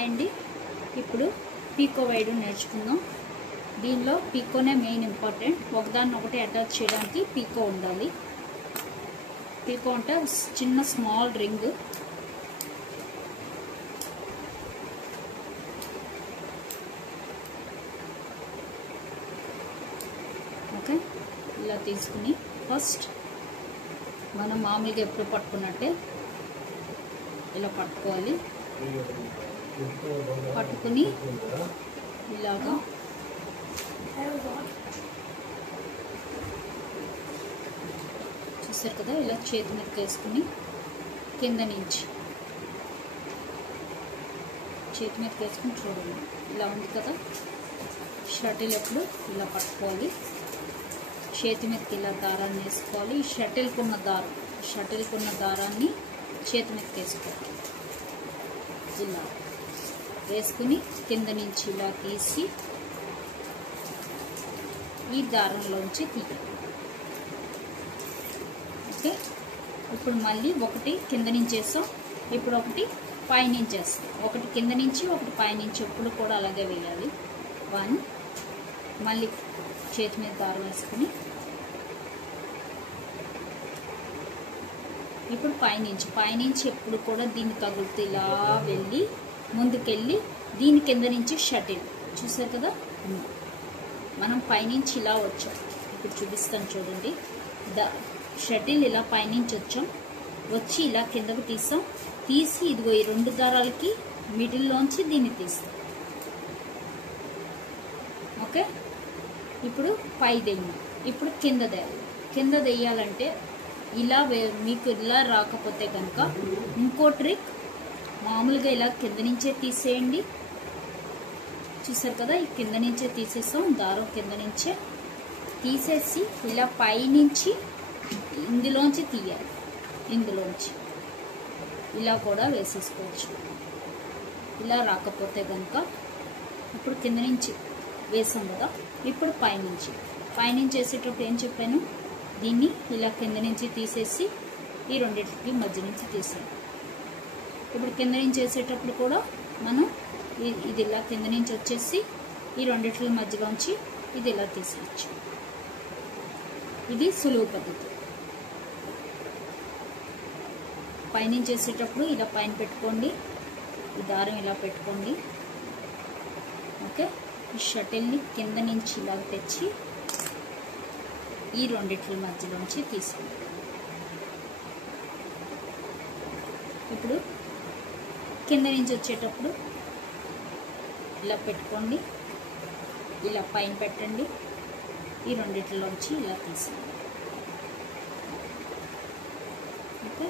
Hi అండి. ఇప్పుడు పీకో వేయడం నేర్చుకుందాం. దీనిలో పీకోనే మెయిన్ ఇంపార్టెంట్. ఒకదాన్ని ఒకటి అటాచ్ చేయడానికి పీకో ఉండాలి. పీకో అంటే చిన్న స్మాల్ రింగ్. ఓకే, ఇలా తీసుకుని ఫస్ట్ మనం మామూలుగా ఎప్పుడు పట్టుకున్నట్టే ఇలా పట్టుకోవాలి. పట్టుకుని ఇలాగా చూసారు కదా, ఇలా చేతి మీద వేసుకుని కింద నుంచి చేతి మీద వేసుకుని చూడండి, ఇలా ఉంది కదా. షటిల్ ఎప్పుడు ఇలా పట్టుకోవాలి. చేతి మీదకి ఇలా దారాన్ని వేసుకోవాలి. ఈ షటిల్కున్న దారాన్ని చేతి మీదకి వేసుకోవాలి. ఇలా వేసుకుని కింద నుంచి ఇలా తీసి ఈ దారంలోంచి తీయాలి. ఓకే, ఇప్పుడు మళ్ళీ ఒకటి కింద నుంచి వేస్తాం, ఇప్పుడు ఒకటి పైనుంచి వేస్తాం. ఒకటి కింద నుంచి ఒకటి పైనుంచి ఎప్పుడు కూడా అలాగే వేయాలి. 1 మళ్ళీ చేతి మీద దారం వేసుకుని ఇప్పుడు పైనుంచి ఎప్పుడు కూడా దీన్ని తగులుతూ ఇలా వెళ్ళి ముందుకెళ్ళి దీని కింద నుంచి షటిల్ చూసారు కదా. మనం పైనుంచి ఇలా వచ్చాం. ఇప్పుడు చూపిస్తాను చూడండి. షటిల్ ఇలా పైనుంచి వచ్చి ఇలా కిందకు తీసి ఇదిగో ఈ 2 దారాలకి మిడిల్లోంచి దీన్ని తీస్తాం. ఓకే, ఇప్పుడు పై దెయ్యం. ఇప్పుడు కింద దెయ్యాలంటే ఇలా మీకు ఇలా రాకపోతే కనుక ఇంకో ట్రిక్, మామూలుగా ఇలా కింద నుంచే తీసేయండి. చూసారు కదా, ఈ కింద నుంచే తీసేస్తాం. దారం కింద నుంచే తీసేసి ఇలా పైనుంచి ఇందులోంచి తీయాలి. ఇందులోంచి ఇలా కూడా వేసేసుకోవచ్చు. ఇలా రాకపోతే కనుక ఇప్పుడు కింద నుంచి వేసాం కదా, ఇప్పుడు పైనుంచి వేసేటప్పుడు ఏం చెప్పాను, దీన్ని ఇలా కింద నుంచి తీసేసి ఈ రెండింటికి మధ్య నుంచి తీసాం. ఇప్పుడు కింద నుంచి వేసేటప్పుడు కూడా మనం ఇది ఇలా కింద నుంచి వచ్చేసి ఈ రెండింటి మధ్యలోంచి ఇది ఇలా తీసేయచ్చు. ఇది సులువు పద్ధతి. పైనుంచి వేసేటప్పుడు ఇలా పైన పెట్టుకోండి, ఈ దారం ఇలా పెట్టుకోండి. ఓకే, ఈ షటిల్ని కింద నుంచి ఇలా తెచ్చి ఈ రెండిట్ల మధ్యలోంచి తీసుకోండి. ఇప్పుడు కింద నుంచి వచ్చేటప్పుడు ఇలా పెట్టుకోండి, ఇలా పైన పెట్టండి, ఈ రెండిట్లలోంచి ఇలా తీసుకోండి. ఓకే,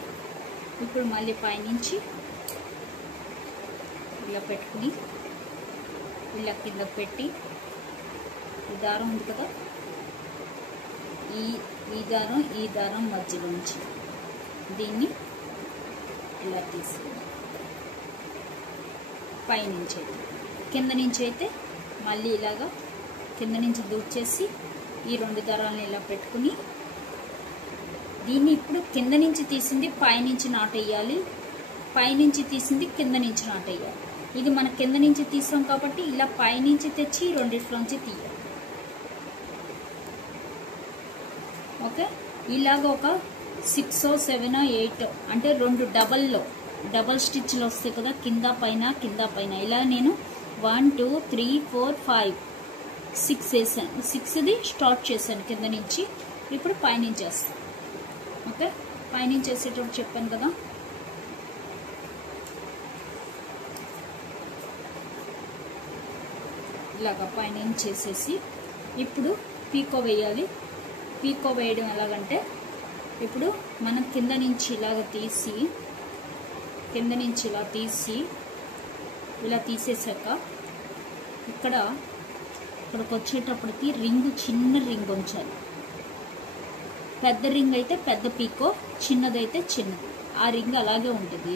ఇప్పుడు మళ్ళీ పైనుంచి ఇలా పెట్టుకుని ఇలా కింద పెట్టి ఈ దారం ఉంది కదా, ఈ దారం మధ్యలోంచి దీన్ని ఇలా తీసి పైనుంచి అయితే కింద నుంచి అయితే మళ్ళీ ఇలాగా కింద నుంచి దూర్చేసి ఈ 2 దారాలను ఇలా పెట్టుకుని దీన్ని ఇప్పుడు కింద నుంచి తీసింది పైనుంచి నాటేయాలి, పైనుంచి తీసింది కింద నుంచి నాటేయాలి. ఇది మన కింద నుంచి తీసాం కాబట్టి ఇలా పైనుంచి తెచ్చి ఈ రెండిట్లోంచి తీయాలి. ఓకే, ఇలాగ ఒక 6 or 7 or 8 అంటే 2 డబల్ స్టిచ్లు వస్తాయి కదా, కింద పైన. ఇలా నేను 1 2 3 4 5 6 వేసాను. 6ది స్టార్ట్ చేశాను కింద నుంచి. ఇప్పుడు పైనుంచి వేస్తాను. ఓకే, పైనుంచి వేసేటప్పుడు చెప్పాను కదా, ఇలాగా పైనుంచి వేసేసి ఇప్పుడు పీకో వేయాలి. పీకో వేయడం ఎలాగంటే, ఇప్పుడు మనం కింద నుంచి ఇలా తీసేసాక ఇక్కడికి వచ్చేటప్పటికి చిన్న రింగ్ ఉంచాలి. పెద్ద రింగ్ అయితే పెద్ద పీకో, చిన్నదైతే చిన్నది. ఆ రింగ్ అలాగే ఉంటుంది.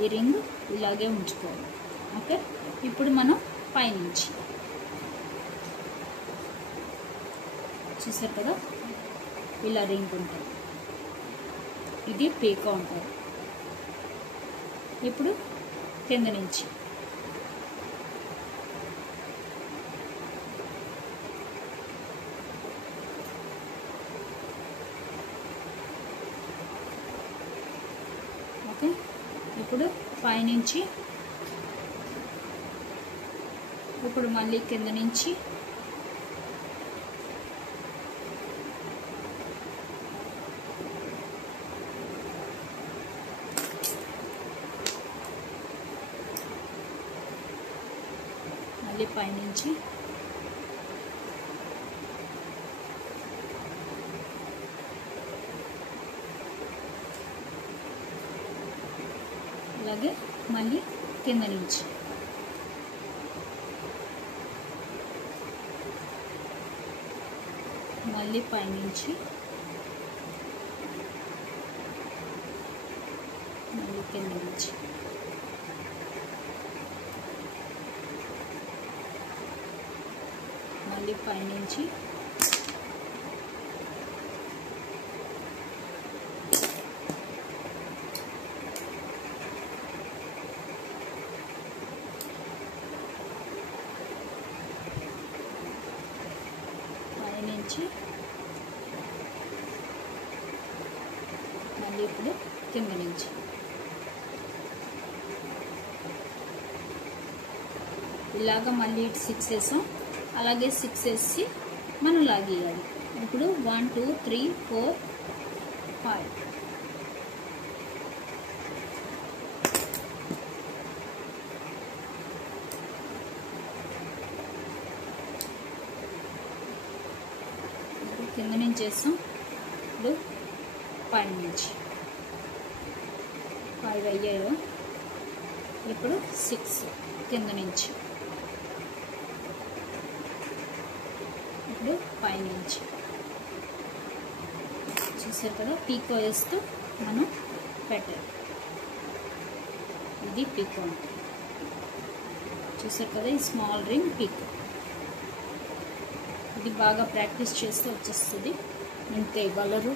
ఈ రింగ్ ఇలాగే ఉంచుకోవాలి. ఓకే, ఇప్పుడు మనం పైనుంచి చూసారు కదా, ఇలా రింగ్ ఉంటుంది. ఇది పీకో అంటారు. ఇప్పుడు కింద నుంచి ఓకే. ఇప్పుడు పైనుంచి ఇప్పుడు మళ్ళీ కింద నుంచి మళ్ళీ పైనుంచి అలాగే మళ్ళీ కింద నుంచి మళ్ళీ పైనుంచి మళ్ళీ కింద నుంచి మళ్ళీ పైనుంచి మళ్ళీ ఇప్పుడు కింద నుంచి ఇలాగా మళ్ళీ 6 వేసాం. అలాగే 6 వేసి మనం లాగేయాలి. ఇప్పుడు 1 2 3 4 5 కింద నుంచి చేస్తాం. ఇప్పుడు పైన నుంచి 5 అయ్యాయో ఇప్పుడు 6 కింద నుంచి ఇప్పుడు పైనుంచి చూసారు కదా. పీకో వేస్తూ మనం పెట్టాలి. ఇది పీకో అంటే చూసారు కదా. ఈ స్మాల్ రింగ్ పీకో. ఇది బాగా ప్రాక్టీస్ చేస్తే వచ్చేస్తుంది. ఇంతే బలరు